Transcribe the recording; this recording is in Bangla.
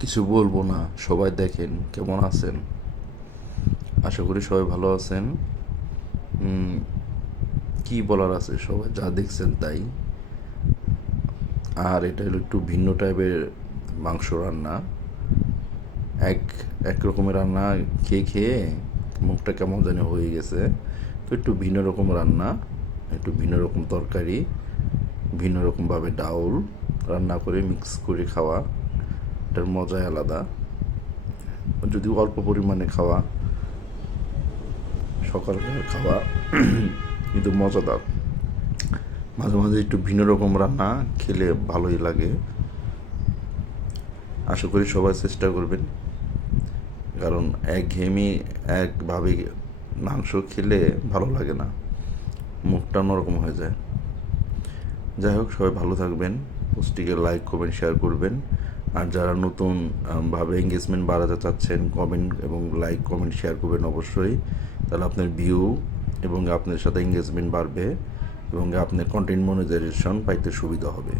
কিছু বলবো না, সবাই দেখেন কেমন আছেন। আশা করি সবাই ভালো আছেন। কি বলার আছে, সবাই যা দেখছেন তাই। আর এটা হলো একটু ভিন্ন টাইপের মাংস রান্না। এক এক রকমের রান্না খেয়ে খেয়ে মুখটা কেমন জানি হয়ে গেছে। তো একটু ভিন্ন রকম রান্না, একটু ভিন্ন রকম তরকারি, ভিন্ন রকমভাবে ডাউল রান্না করে মিক্স করে খাওয়া, এটার মজাই আলাদা। যদি অল্প পরিমাণে খাওয়া, সকালকার খাওয়া কিন্তু মজাদার। মাঝে মাঝে একটু ভিন্ন রকম রান্না খেলে ভালোই লাগে। আশা করি সবাই চেষ্টা করবেন, কারণ একঘেয়েমি একভাবে মাংস খেলে ভালো লাগে না, মুখটা অন্যরকম হয়ে যায়। যাই হোক, সবাই ভালো থাকবেন, পোস্টটিকে লাইক করবেন, শেয়ার করবেন। আর যারা নতুন ভাবে এঙ্গেজমেন্ট বাড়াতে চাচ্ছেন, কমেন্ট এবং লাইক কমেন্ট শেয়ার করবেন অবশ্যই। তাহলে আপনার ভিউ এবং আপনার সাথে এঙ্গেজমেন্ট বাড়বে এবং আপনার কন্টেন্ট মনিটাইজেশন পাইতে সুবিধা হবে।